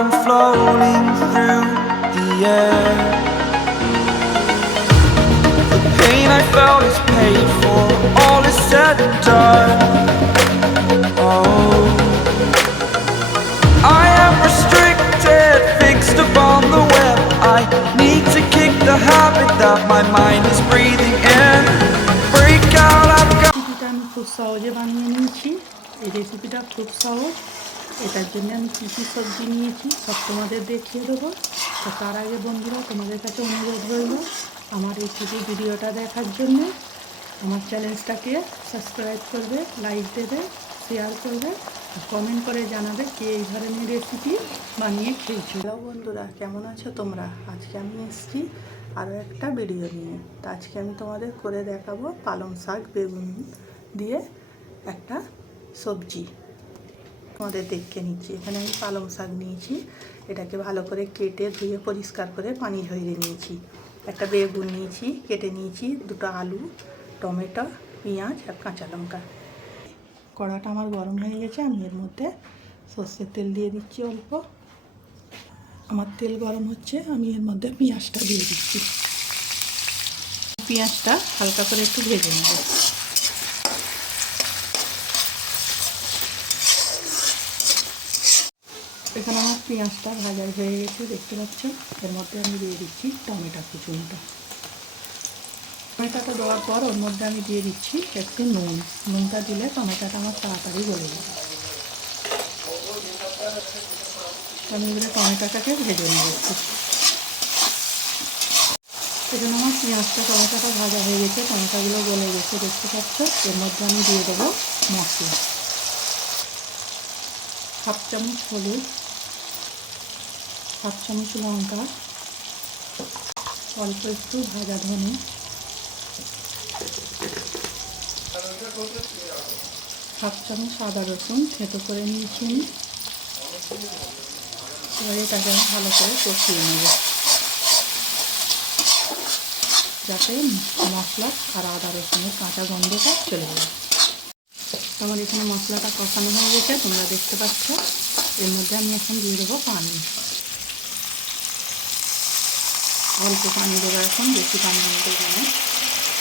I'm floating through the air. The pain I felt is paid for, all is said and done. Oh, I am restricted, fixed upon the web. I need to kick the habit that my mind is breathing in. Break out, I've got. রেসিপিটা আমি খুব সহজে বানিয়ে নিয়েছি। এই রেসিপিটা খুব সহজ। এটার জন্য আমি কী কী সবজি নিয়েছি সব তোমাদের দেখিয়ে দেবো। তো তার আগে বন্ধুরা তোমাদের কাছে অনুরোধ রইল আমার এই ছোটো ভিডিওটা দেখার জন্য আমার চ্যানেলটাকে সাবস্ক্রাইব করবে, লাইক দেবে, শেয়ার করবে, কমেন্ট করে জানাবে কে এই ধরনের রেসিপি বানিয়ে খেয়েছো। হ্যালো বন্ধুরা, কেমন আছো তোমরা? আজকে আমি এসেছি আরও একটা ভিডিও নিয়ে। তো আজকে আমি তোমাদের করে দেখাবো পালং শাক বেগুন দিয়ে একটা সবজি। তোমাদের দেখে নিচ্ছি। এখানে আমি পালং শাক নিয়েছি, এটাকে ভালো করে কেটে ধুয়ে পরিষ্কার করে পানি ঝরিয়ে নিয়েছি। একটা বেগুন নিয়েছি, কেটে নিয়েছি, দুটো আলু, টমেটো, পেঁয়াজ আর কাঁচা লঙ্কা। কড়াটা আমার গরম হয়ে গেছে, আমি এর মধ্যে সর্ষের তেল দিয়ে দিচ্ছি অল্প। আমার তেল গরম হচ্ছে, আমি এর মধ্যে পেঁয়াজটা দিয়ে দিচ্ছি। পেঁয়াজটা হালকা করে একটু ভেজে নেব। এখানে আমার পেঁয়াজটা ভাজা হয়ে গেছে, দেখতে পাচ্ছেন। এর মধ্যে আমি দিয়ে দিচ্ছি টমেটো কুচুনটা। টমেটোটা দেওয়ার পর ওর মধ্যে আমি দিয়ে দিচ্ছি একটু নুন। নুনটা দিলে টমেটোটা আমার তাড়াতাড়ি গলে যাবে। আমি এবারে টমেটোটাকে ভেজে নেব একটু। এখানে আমার পেঁয়াজটা টমেটোটা ভাজা হয়ে গেছে, টমেটোগুলো গলে গেছে, দেখতে পাচ্ছ। এর মধ্যে আমি দিয়ে দেবো মশলা। হাফ চামচ হলুদ, হাফ চামচ লঙ্কা, অল্প একটু ভাজা ধনে, হাফ চামচ আদা রসুন থেতো করে নিয়েছি আমি। এবার এটাকে আমি ভালো করে কষিয়ে নেব, যাতে মশলা আর আদা রসুনের কাঁচা গন্ধটা চলে যায়। আমার এখানে মশলাটা কষানো হয়ে গেছে, তোমরা দেখতে পাচ্ছ। এর মধ্যে আমি এখন দিয়ে দেবো পানি। অল্প পানি দেবো এখন, বেশি পানি দেবো না।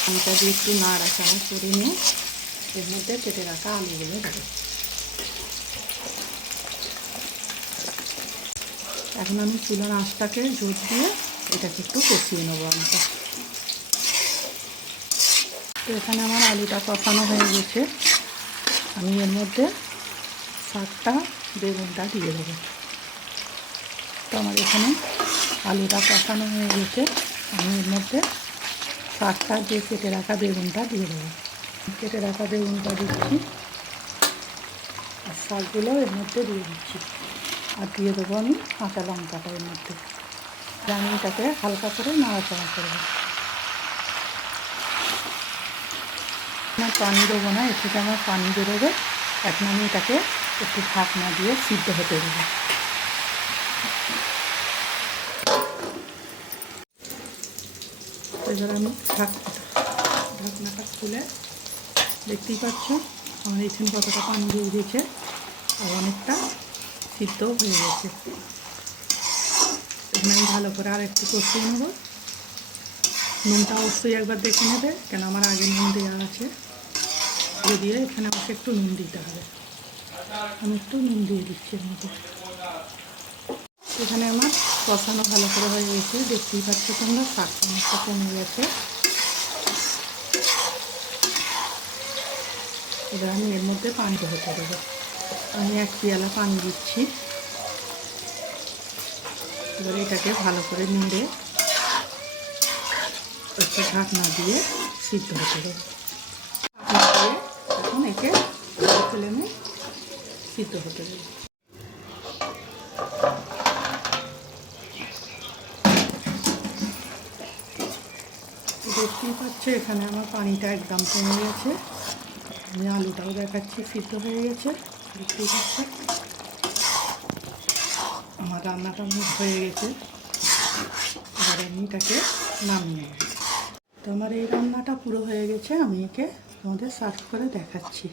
পানিটা দিয়ে একটু নাড়াচাড়া করে নিয়ে এর মধ্যে কেটে রাখা আলুগুলো দেবো। এখন আমি চুলার আঁচটাকে জোর দিয়ে এটাকে একটু কষিয়ে নেবো আলুটা। তো এখানে আমার আলুটা কষানো হয়ে গেছে, আমি এর মধ্যে শাকটা বেগুনটা দিয়ে দেবো। তো আমার এখানে আলুটা কষানো হয়ে গেছে, আমি এর মধ্যে শাকটা দিয়ে কেটে রাখা বেগুনটা দিয়ে দেবো। কেটে রাখা বেগুনটা দিচ্ছি আর শাকগুলো এর মধ্যে দিয়ে দিচ্ছি। আর দিয়ে দেবো আমি কাঁচা লঙ্কাটা এর মধ্যে। আমি এটাকে হালকা করে নাড়াচাড়া করবো। আমার পানি দেবো না, এর থেকে আমার পানি বেরোবে। এখন আমি এটাকে একটু ঢাকনা দিয়ে সিদ্ধ হতে দেবো। এবার আমি ঢাকনাটা খুলে দেখতেই পাচ্ছ আমার এখানে কতটা পানি দিয়ে দিয়েছে আর অনেকটা সিদ্ধ হয়ে গেছে। এখানে আমি ভালো করে আর একটু কষিয়ে নেব। নুনটা অবশ্যই একবার দেখে নেবে, কেন আমার আগে নুন দেওয়া আছে। দিয়ে এখানে আমাকে একটু নুন দিতে হবে। আমি একটু নুন দিয়ে দিচ্ছি এর মধ্যে। এখানে আমার কষানো ভালো করে হয়ে গেছে, দেখতেই পাচ্ছ তোমরা। শাকটা অনেকটা কমে গেছে। এবার আমি এর মধ্যে পানি হতে দেবো। আমি 1 পেয়ালা পানি দিচ্ছি। এবার এটাকে ভালো করে নেড়ে একটু ঢাকনা দিয়ে সিদ্ধ হতে দেবো। এখন একে ফ্লেমে সিদ্ধ হতে দেবো। দেখতেই পাচ্ছ এখানে আমার পানিটা একদম কমে গেছে। আমি আলুটাও দেখাচ্ছি, সিদ্ধ হয়ে গেছে, দেখতেই পাচ্ছ। আমার রান্নাটা হয়ে গেছে। এবার আমি এটাকে নামিয়ে নেব। তো আমার এই রান্নাটা পুরো হয়ে গেছে, আমি একে তোমাদের সার্ভ করে দেখাচ্ছি।